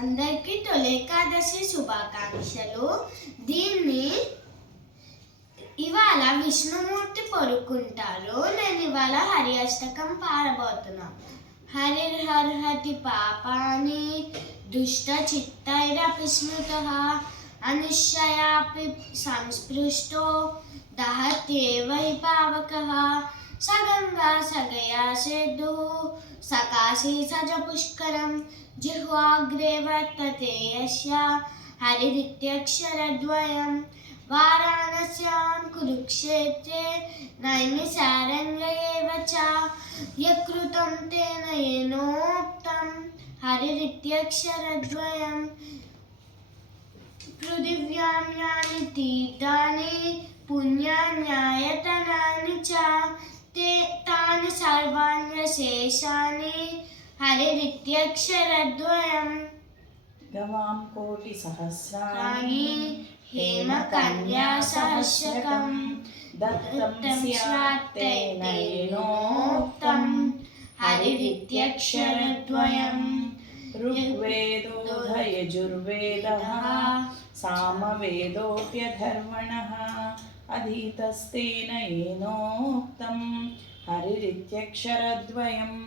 అందరికీ తొలేకాదశి శుభాకాంక్షలు. దీన్ని ఇవాళ విష్ణుమూర్తి పొరుకుంటారు. నేను ఇవాళ హరి అష్టకం పాడబోతున్నా హరి హర్హతి పాపాని దుష్ట చిత్తైరపి స్మృత అనుశయాపి సంస్పృష్టో దహత్యేవై పావక సగంగా సగయా సేదు సకా काशी स जिह्वाग्रे वर्तते यस्या हरिदित्यक्षरद्वयं। वाराणस्यां कुरुक्षेत्रे नैमिसारण्येव च। यकृतं तेन येनोक्तं। पृथिव्यां यानिति सर्वाण्यशेषानि हरिरित्यक्षरद्वयम् गवां कोटिसहस्राणि राणि हेमकन्यासहस्रकं दत्तं स्यात् तेन येनोक्तं हरिरित्यक्षरद्वयम् ऋग्वेदोऽध यजुर्वेदः सामवेदोऽप्यधर्वणः अधीतस्तेन येनोक्तं हरिरित्यक्षरद्वयम्